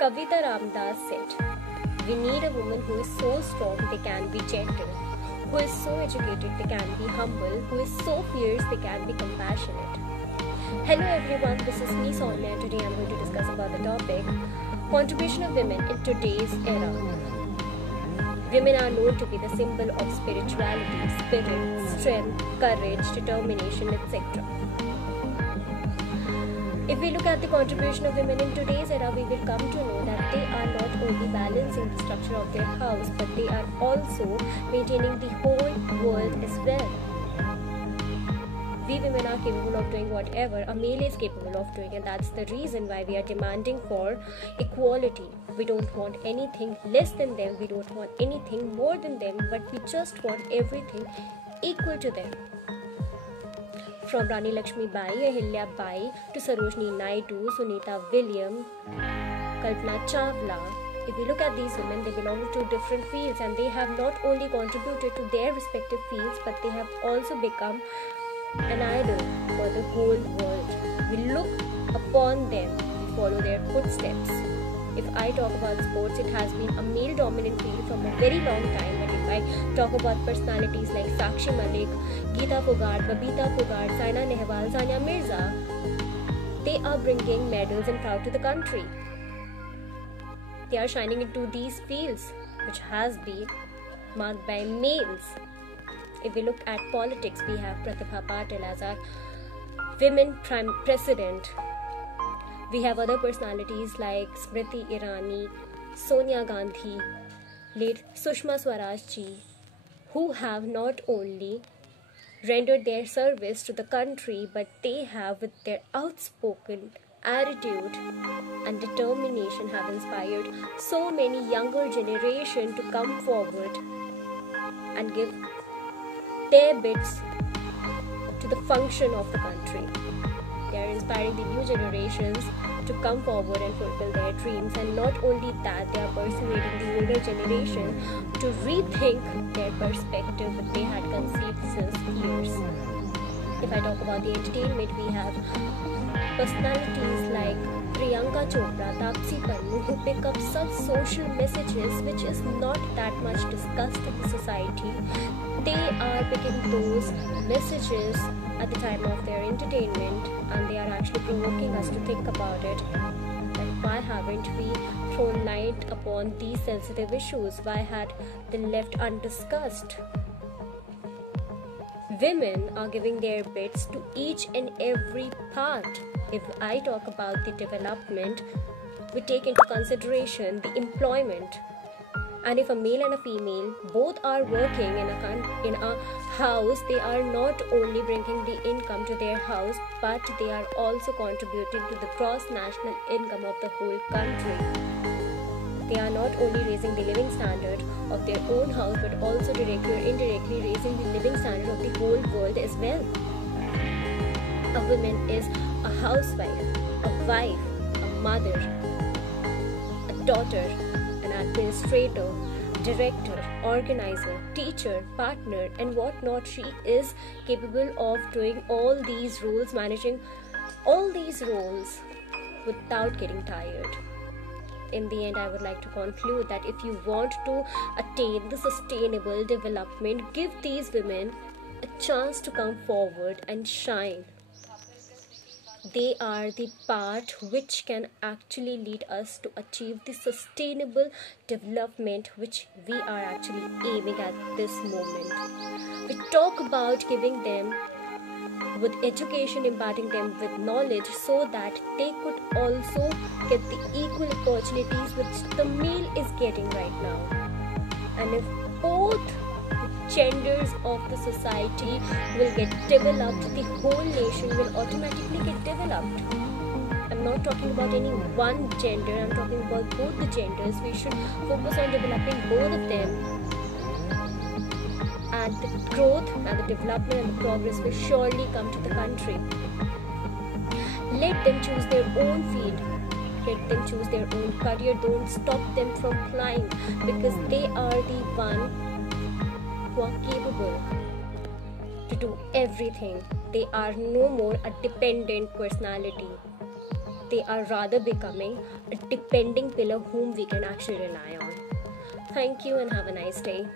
Kavita Ramdas said, "We need a woman who is so strong they can be gentle, who is so educated they can be humble, who is so fierce they can be compassionate." Hello everyone, this is me Sonia and today I am going to discuss about the topic contribution of women in today's era. Women are known to be the symbol of spirituality, spirit, strength, courage, determination, etc. If we look at the contribution of women in today's era, we will come to know that they are not only balancing the structure of their house, but they are also maintaining the whole world as well. We women are capable of doing whatever a male is capable of doing, and that's the reason why we are demanding for equality. We don't want anything less than them, we don't want anything more than them, but we just want everything equal to them. From Rani Lakshmi Bai, Ahilya Bai to Sarojini Naidu, Sunita Williams, Kalpana Chawla. If we look at these women, they belong to different fields and they have not only contributed to their respective fields, but they have also become an idol for the whole world. We look upon them, we follow their footsteps. If I talk about sports, it has been a male-dominant field from a very long time. But if I talk about personalities like Sakshi Malik, Geeta Fogart, Babita Fogart, Saina Nehwal, Sania Mirza, they are bringing medals and proud to the country. They are shining into these fields, which has been marked by males. If we look at politics, we have Pratibha Patil as our women prime president. We have other personalities like Smriti Irani, Sonia Gandhi, late Sushma Swaraj ji, who have not only rendered their service to the country, but they have, with their outspoken attitude and determination, have inspired so many younger generation to come forward and give their bits to the function of the country. They are inspiring the new generations to come forward and fulfill their dreams, and not only that, they are persuading the older generation to rethink their perspective that they had conceived since years. If I talk about the entertainment, we have personalities like Priyanka Chopra, Taapsee Pannu, who pick up such social messages which is not that much discussed in the society. They are picking those messages at the time of their entertainment, and they are actually provoking us to think about it. That why haven't we thrown light upon these sensitive issues? Why had they left undiscussed? Women are giving their bits to each and every part. If I talk about the development, we take into consideration the employment. And if a male and a female both are working in a house, they are not only bringing the income to their house, but they are also contributing to the gross national income of the whole country. They are not only raising the living standard of their own house, but also directly or indirectly raising the living standard of the whole world as well. A woman is a housewife, a wife, a mother, a daughter, an administrator, director, organizer, teacher, partner, and whatnot. She is capable of doing all these roles, managing all these roles without getting tired. In the end, I would like to conclude that if you want to attain the sustainable development, give these women a chance to come forward and shine. They are the part which can actually lead us to achieve the sustainable development which we are actually aiming at this moment. We talk about giving them with education, imparting them with knowledge so that they could also get the equal opportunities which the male is getting right now. And if both genders of the society will get developed, the whole nation will automatically get developed. I'm not talking about any one gender, I'm talking about both the genders. We should focus on developing both of them, and the growth and the development and the progress will surely come to the country. Let them choose their own field. Let them choose their own career. Don't stop them from flying, because they are the one who are capable to do everything. They are no more a dependent personality. They are rather becoming a depending pillar whom we can actually rely on. Thank you and have a nice day.